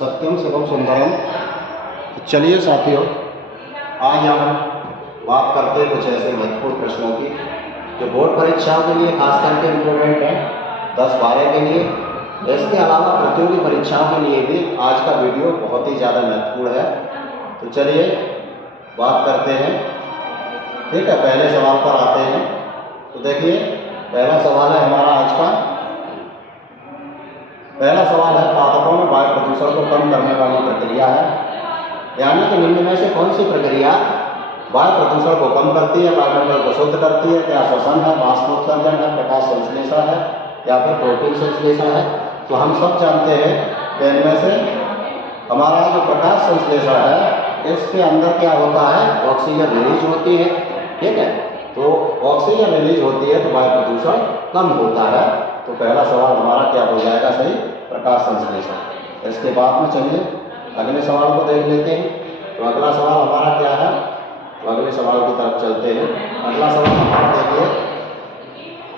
सत्यम शिवम सुंदरम। तो चलिए साथियों, आज हम बात करते हैं कुछ ऐसे महत्वपूर्ण प्रश्नों की जो बोर्ड परीक्षाओं के लिए खास करके इम्पोर्टेंट है 10-12 के लिए। इसके अलावा प्रतियोगी परीक्षाओं के लिए भी आज का वीडियो बहुत ही ज़्यादा महत्वपूर्ण है। तो चलिए बात करते हैं। ठीक है, पहले सवाल पर आते हैं। तो देखिए, पहला सवाल है हमारा आज का। पहला सवाल है, पादपों में वायु प्रदूषण को कम करने वाली प्रक्रिया है, यानी कि निम्न में से कौन सी प्रक्रिया वायु प्रदूषण को कम करती है, वायुमंडल को शुद्ध करती है? क्या श्वसन है, वाष्पोत्सर्जन है, प्रकाश संश्लेषण है, या फिर प्रोटीन संश्लेषण है? तो हम सब जानते हैं कि इनमें से हमारा जो प्रकाश संश्लेषण है, इसके अंदर क्या होता है, ऑक्सीजन रिलीज होती है। ठीक है, तो ऑक्सीजन रिलीज होती है तो वायु प्रदूषण कम होता है। तो पहला सवाल हमारा क्या हो जाएगा, सही, प्रकाश संश्लेषण। इसके बाद में चलिए अगले सवाल को देख लेते हैं। तो अगला सवाल हमारा क्या है, तो अगले सवाल की तरफ चलते हैं। अगला सवाल हमारा देखिए,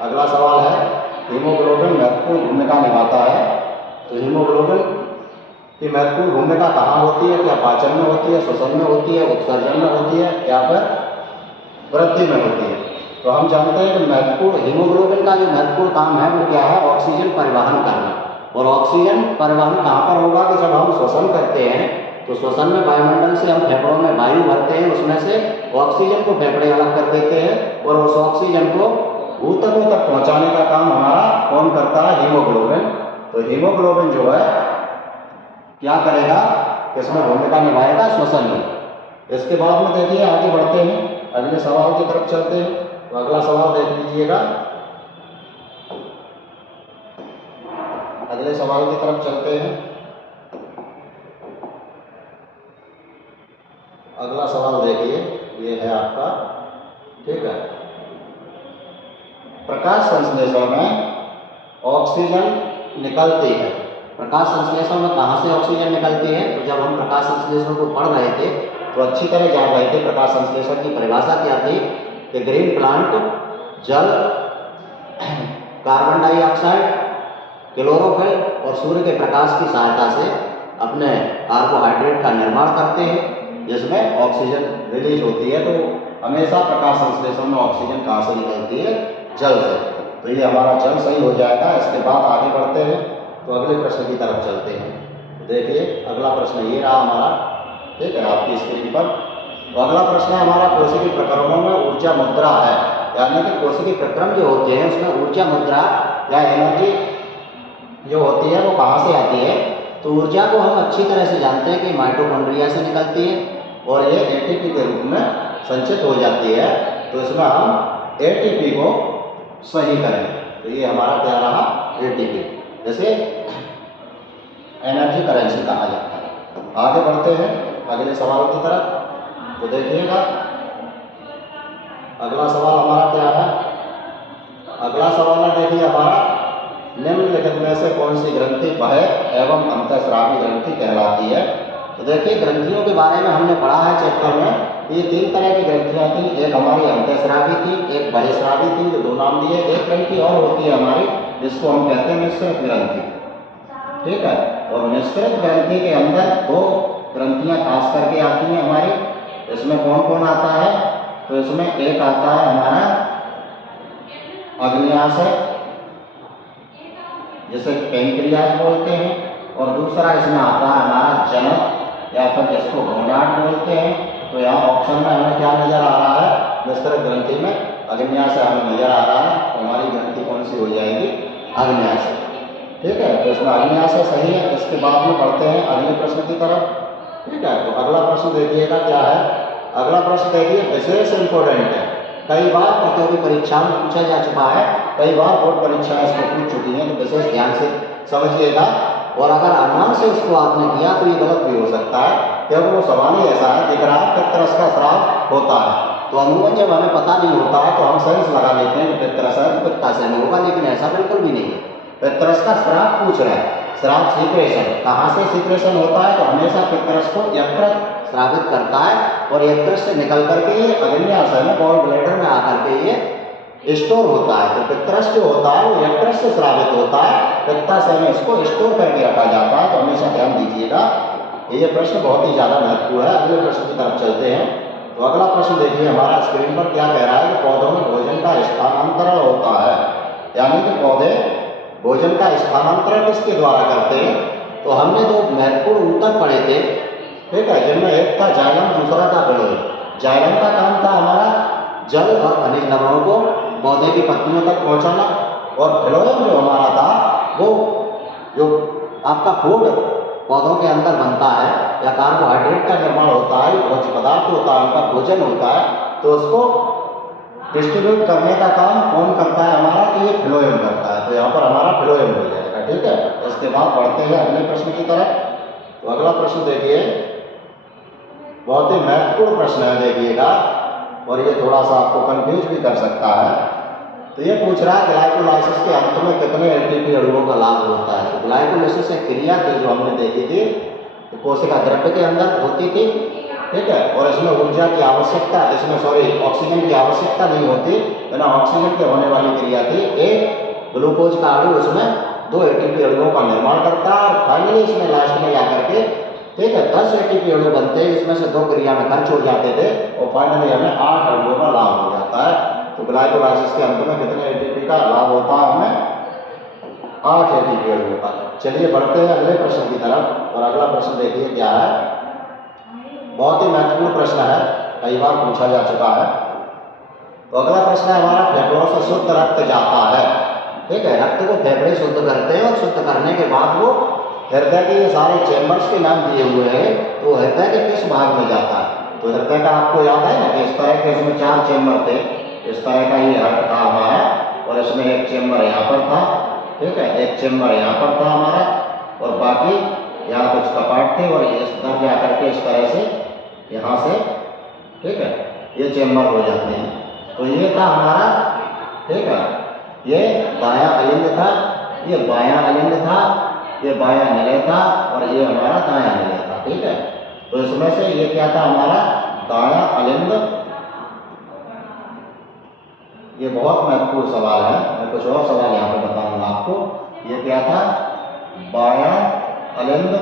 अगला सवाल है, हीमोग्लोबिन महत्वपूर्ण भूमिका निभाता है। तो हीमोग्लोबिन की महत्वपूर्ण भूमिका कहाँ होती है? क्या पाचन में होती है, श्वसन में होती है, उत्सर्जन में होती है, या फिर वृद्धि में होती है? तो हम जानते हैं कि महत्वपूर्ण हीमोग्लोबिन का जो महत्वपूर्ण काम है वो क्या है, ऑक्सीजन परिवहन करना। और ऑक्सीजन परिवहन कहाँ पर होगा कि जब हम श्वसन करते हैं तो श्वसन में वायुमंडल से हम फेफड़ों में वायु भरते हैं, उसमें से ऑक्सीजन को फेफड़े अलग कर देते हैं और उस ऑक्सीजन को ऊतकों तक पहुँचाने का काम हमारा कौन करता है, हीमोग्लोबिन। तो हीमोग्लोबिन जो है क्या करेगा, किसमें भूमिका निभाएगा, श्वसन में। इसके बाद में देखिए आगे बढ़ते हैं, अगले सवाल की तरफ चलते हैं। तो अगला सवाल देख लीजिएगा, अगले सवाल की तरफ चलते हैं। अगला सवाल देखिए, ये है आपका, ठीक है, प्रकाश संश्लेषण में ऑक्सीजन निकलती है। प्रकाश संश्लेषण में कहाँ से ऑक्सीजन निकलती है? तो जब हम प्रकाश संश्लेषण को पढ़ रहे थे तो अच्छी तरह जान रहे थे प्रकाश संश्लेषण की परिभाषा क्या थी कि ग्रीन प्लांट जल, कार्बन डाइऑक्साइड, क्लोरोफिल और सूर्य के प्रकाश की सहायता से अपने कार्बोहाइड्रेट का निर्माण करते हैं जिसमें ऑक्सीजन रिलीज होती है। तो हमेशा प्रकाश संश्लेषण में ऑक्सीजन कहाँ से निकलती है, जल से। तो ये हमारा जल सही हो जाएगा। इसके बाद आगे बढ़ते हैं, तो अगले प्रश्न की तरफ चलते हैं। तो देखिए अगला प्रश्न ये रहा हमारा, ठीक है, आपकी स्क्रीन पर। तो अगला प्रश्न है हमारा, कोशिकीय प्रक्रमों में ऊर्जा मुद्रा है, यानी कि कोशिकीय प्रक्रम जो होते हैं उसमें ऊर्जा मुद्रा या एनर्जी जो होती है वो कहाँ से आती है? तो ऊर्जा को हम अच्छी तरह से जानते हैं कि माइटोकॉन्ड्रिया से निकलती है और ये एटीपी के रूप में संचित हो जाती है। तो इसमें हम एटीपी को सही करें, तो ये हमारा क्या रहा, एटीपी, जैसे एनर्जी करेंसी कहा जाता है। आगे बढ़ते हैं अगले सवाल की तरफ। तो देखिएगा अगला सवाल हमारा क्या है, अगला सवाल है देखिए हमारा, निम्नलिखित में से कौन सी ग्रंथि बाह्य एवं अंतःस्रावी ग्रंथि कहलाती है? तो देखिए ग्रंथियों के बारे में हमने पढ़ा है चैप्टर में। ये 3 तरह की ग्रंथियाँ थी, एक हमारी अंतःस्रावी थी, एक बाह्यस्रावी थी, जो 2 नाम दिए, एक ग्रंथि और होती है हमारी जिसको हम कहते हैं मिश्रित ग्रंथि। ठीक है, और मिश्रित ग्रंथि के अंदर 2 ग्रंथियाँ खास करके आती हैं हमारी। इसमें कौन कौन आता है? तो इसमें एक आता है हमारा अग्न्याशय, जिसे पेनक्रियास बोलते हैं, और दूसरा इसमें आता है हमारा जनक या फिर जिसको गोनाड बोलते हैं। तो यहाँ ऑप्शन में हमें क्या नजर आ रहा है, मिश्रित ग्रंथि में अग्न्याशय हमें नजर आ रहा है। तो हमारी ग्रंथि कौन सी हो जाएगी, अग्न्याशय। ठीक है, तो इसमें अग्न्याशय सही है। इसके बाद में बढ़ते हैं अगले प्रश्न की तरफ। ठीक है, तो अगला प्रश्न देखिएगा क्या है, अगला प्रश्न देखिए विशेष इंपोर्टेंट है, कई बार प्रतियोगी परीक्षा में पूछा जा चुका है, कई बार बोर्ड परीक्षाएं इसको पूछ चुकी हैं। तो विशेष ध्यान से समझिएगा, और अगर अनुमान से उसको आपने किया तो ये गलत भी हो सकता है, क्योंकि वो सवाल ही ऐसा है, दिख रहा है पितरस का श्राप होता है। तो अमूमन जब हमें पता नहीं होता है तो हम सेंस लगा लेते हैं कि पितरस है तो पित्ताशय में होगा, लेकिन ऐसा बिल्कुल भी नहीं है। पितरस का श्राप पूछ रहा है, श्राप सीक्रेशन कहाँ से सीक्रेशन होता है? तो हमेशा पितरस को यकृत स्रावित करता है और यकृत से निकल करके ये अग्न्याशय में गॉल ब्लैडर में आकर के ये स्टोर होता है। तो पित्रस जो होता है वो यकृत से स्रावित होता है, पित्ताशय में इसको स्टोर करके रखा जाता है। तो हमेशा ध्यान दीजिएगा, ये प्रश्न बहुत ही ज़्यादा महत्वपूर्ण है। अगले प्रश्न की तरफ चलते हैं। तो अगला प्रश्न देखिए हमारा स्क्रीन पर क्या कह रहा है कि पौधों में भोजन का स्थानांतरण होता है, यानी कि पौधे भोजन का स्थानांतरण किसके द्वारा करते हैं। तो हमने दो महत्वपूर्ण उत्तर पढ़े थे, ठीक है, जिनमें एक था जाइलम, दूसरा था फिलोएम। जाइलम का काम था हमारा जल और खनिज लवणों को पौधे की पत्तियों तक पहुंचाना, और फिलोएम जो हमारा था वो जो आपका फूड पौधों के अंदर बनता है या कार्बोहाइड्रेट का निर्माण होता है, भोज्य पदार्थ होता है, उनका भोजन होता है, तो उसको डिस्ट्रीब्यूट करने का काम कौन करता है हमारा, तो ये फिलोएम करता है। तो यहाँ पर हमारा फिलोएम हो जाएगा, ठीक है। इसके बाद बढ़ते हैं अगले प्रश्न की तरफ। तो अगला प्रश्न देखिए, बहुत ही महत्वपूर्ण प्रश्न है, देखिएगा, और ये थोड़ा सा आपको कंफ्यूज भी कर सकता है। तो ये पूछ रहा है ग्लाइकोलाइसिस के अंत में कितने एटीपी अणुओं का लाभ होता है। तो ग्लाइकोलाइसिस एक क्रिया थी जो हमने देखी थी, तो कोशिका द्रव्य के अंदर होती थी, ठीक है, और इसमें ऊर्जा की आवश्यकता, इसमें ऑक्सीजन की आवश्यकता नहीं होती, बिना ऑक्सीजन के होने वाली क्रिया थी। एक ग्लूकोज का अणु उसमें 2 एटीपी अणुओं का निर्माण करता है, और फाइनली इसमें लास्ट में जाकर के, ठीक है, 10 एटीपी अणु बनते हैं, इसमें से 2 क्रिया में खर्च हो जाते थे, और फाइनली हमें 8 अणुओं का लाभ हो जाता है। तो ग्लाइकोलाइसिस के अंत में कितने एटीपी का लाभ होता है हमें, 8 एटीपी अणुओं का। चलिए बढ़ते हैं अगले प्रश्न की तरफ। और अगला प्रश्न देखिए क्या है, बहुत ही महत्वपूर्ण प्रश्न है, कई बार पूछा जा चुका है। तो अगला प्रश्न है हमारा, फेफड़ों से शुद्ध रक्त जाता है, ठीक है, रक्त को फेफड़े शुद्ध करते हैं, और शुद्ध करने के बाद वो हृदय के ये सारे चैम्बर्स के नाम दिए हुए हैं, तो हृदय के किस भाग में जाता है। तो हृदय का आपको याद है ना कि इस तरह के इसमें 4 चैम्बर थे, इस तरह का ये हार्ट था हमारा, और इसमें एक चैम्बर यहाँ पर था, ठीक है, एक चैम्बर यहाँ पर था हमारा, और बाकी यहाँ कुछ कपाट थे, और इस तरह जा करके इस तरह से यहाँ से, ठीक है, ये चैम्बर हो जाते हैं। तो ये था हमारा, ठीक है, ये दायां अलिंद था, ये बायां अलिंद था, ये बायां निलय था, और ये हमारा दायां निलय था, ठीक है। तो इसमें से ये क्या था हमारा दायां अलिंद। ये बहुत महत्वपूर्ण सवाल है, मैं कुछ और सवाल यहाँ पे बताऊंगा आपको। ये क्या था, बायां अलिंद,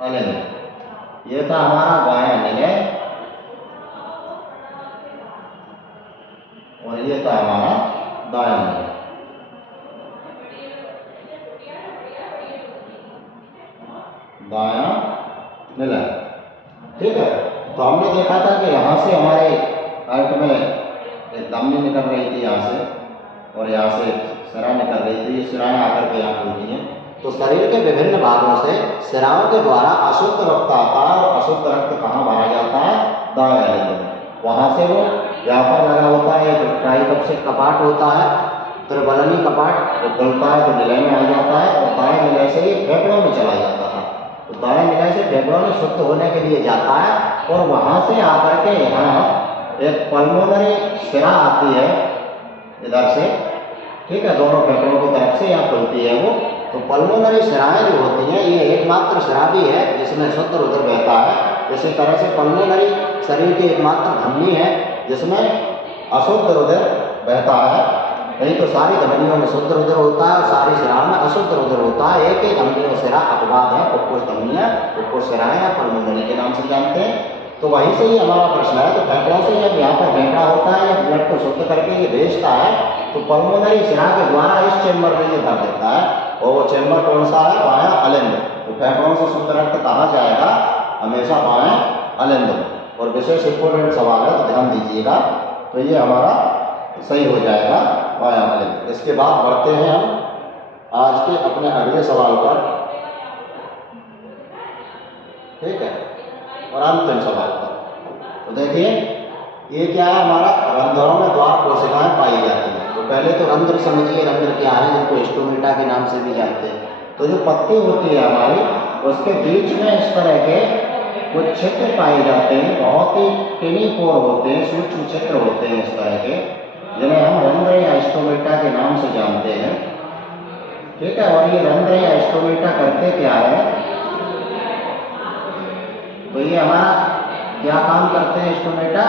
अलिंद, ये था हमारा बायां निलय, और ये था हमारा दायां निलय। दायां निलय, ठीक है। तो हमने देखा था कि यहाँ से हमारे हार्ट में एक धमनी निकल रही थी यहाँ से, और यहाँ से सिरा निकल रही थी, ये सिराएं आकर के यहाँ खुलती हैं। तो शरीर के विभिन्न भागों से सिराओं के द्वारा अशुद्ध रक्त आता है, और अशुद्ध रक्त कहाँ भरा जाता है, दाएं अलिंद में। वहाँ से वो यहाँ पर लगा होता है, एक ट्राइकप्सिक कपाट होता है, त्रिबलनी कपाट, जो खुलता है तो निलय में आ जाता है, और दाएं निलय से ये फेफड़ों में चला जाता था। तो दाएं निलय से फेफड़ों में शुद्ध होने के लिए जाता है, और वहाँ से आकर के यहाँ एक पल्मोनरी सिरा आती है इधर से, ठीक है, दोनों फेफड़ों की तरफ से यहाँ खुलती है वो। तो पल्मोनरी सिराएं जो होती हैं, ये एकमात्र सिरा भी है जिसमें शुद्ध रुधिर बहता है। इसी तरह से पल्मोनरी शरीर की एकमात्र धमनी है जिसमें अशुद्ध रुधिर बहता है, नहीं तो सारी धमनियों में शुद्ध रुधिर होता है, और सारी सिराओं में अशुद्ध रुधिर होता है। एक ही धमनी और सिरा अपवाद है, फुफ्फुस धमनियाँ, फुफ्फुस सिराएं या पल्मोनरी के नाम से जानते हैं। तो वहीं से ही हमारा प्रश्न है। तो फेफड़ों से जब यहाँ पर फेफड़ा होता है या ब्लड को शुद्ध करके ये भेजता है, तो पल्मोनरी सिरा के द्वारा इस चैम्बर में ये भर देता है, और वो चैम्बर कौन सा है, बायां अलिंद। तो फेफड़ों से शुद्ध रक्त कहाँ जाएगा, हमेशा बायां अलिंद में। और विशेष इंपोर्टेंट सवाल है, तो ध्यान दीजिएगा। तो ये हमारा सही हो जाएगा, बायां अलिंद। इसके बाद बढ़ते हैं हम आज के अपने अगले सवाल पर, ठीक है, और अंतिम सवाल पर। तो देखिए ये क्या है, हमारा रंध्रों में द्वार कोशिकाएं पाई जाती हैं। तो पहले तो रंध्र समझिए, रंध्र क्या है, जिनको स्टोमेटा के नाम से भी जानते हैं। तो जो पत्ती होती है हमारी, उसके बीच में इस तरह के कुछ छिद्र पाए जाते हैं, बहुत ही टिनी पोर होते हैं, सूक्ष्म छिद्र होते हैं इस तरह के, जिन्हें हम रंध्र या स्टोमेटा के नाम से जानते हैं, ठीक है। और ये रंध्र या स्टोमेटा करते क्या है, तो ये हमारा क्या काम करते हैं स्टोमेटा,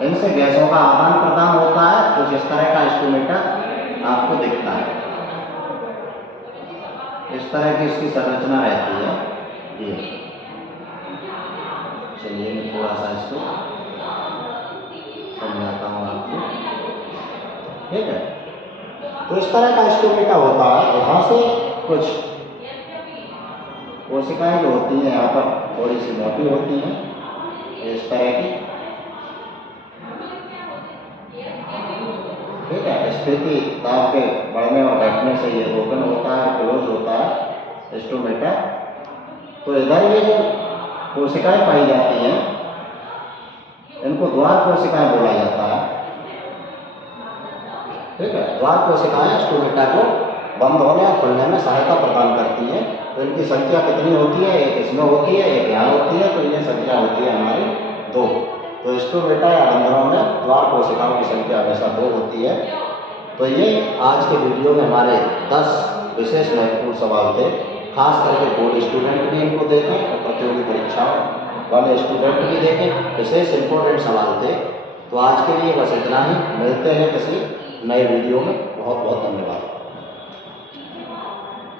इनसे गैसों का आदान प्रदान होता है। कुछ इस तरह का स्टोमेटा आपको दिखता है, इस तरह की इसकी संरचना रहती है। ये चलिए मैं थोड़ा सा इसको समझाता हूँ आपको, ठीक है। तो इस तरह का स्टोमेटा होता है। यहाँ से कुछ कोशिकाएं जो होती हैं यहाँ पर थोड़ी सी मोटी होती हैं, इस तरह की, ठीक है। स्थिति दाब के बढ़ने और घटने से ये ओपन होता है, क्लोज होता है स्टोमेटा। तो इधर ये जो कोशिकाएं पाई जाती हैं इनको द्वार कोशिकाएं बोला जाता है, ठीक है। द्वार कोशिकाएं स्टोमेटा को बंद होने और खुलने में सहायता प्रदान करती हैं। तो इनकी संख्या कितनी होती है? एक इसमें होती है, एक यहाँ होती है, तो ये संख्या होती है हमारी 2। तो स्टोमेटा या रंध्रों में द्वार कोशिकाओं की संख्या हमेशा 2 होती है। तो ये आज के वीडियो में हमारे 10 विशेष महत्वपूर्ण सवाल थे। खास करके बोर्ड स्टूडेंट भी इनको देखें और प्रतियोगी परीक्षाओं वाले स्टूडेंट भी देखें, विशेष इंपॉर्टेंट सवाल थे। तो आज के लिए बस इतना ही, मिलते हैं किसी नए वीडियो में। बहुत बहुत धन्यवाद।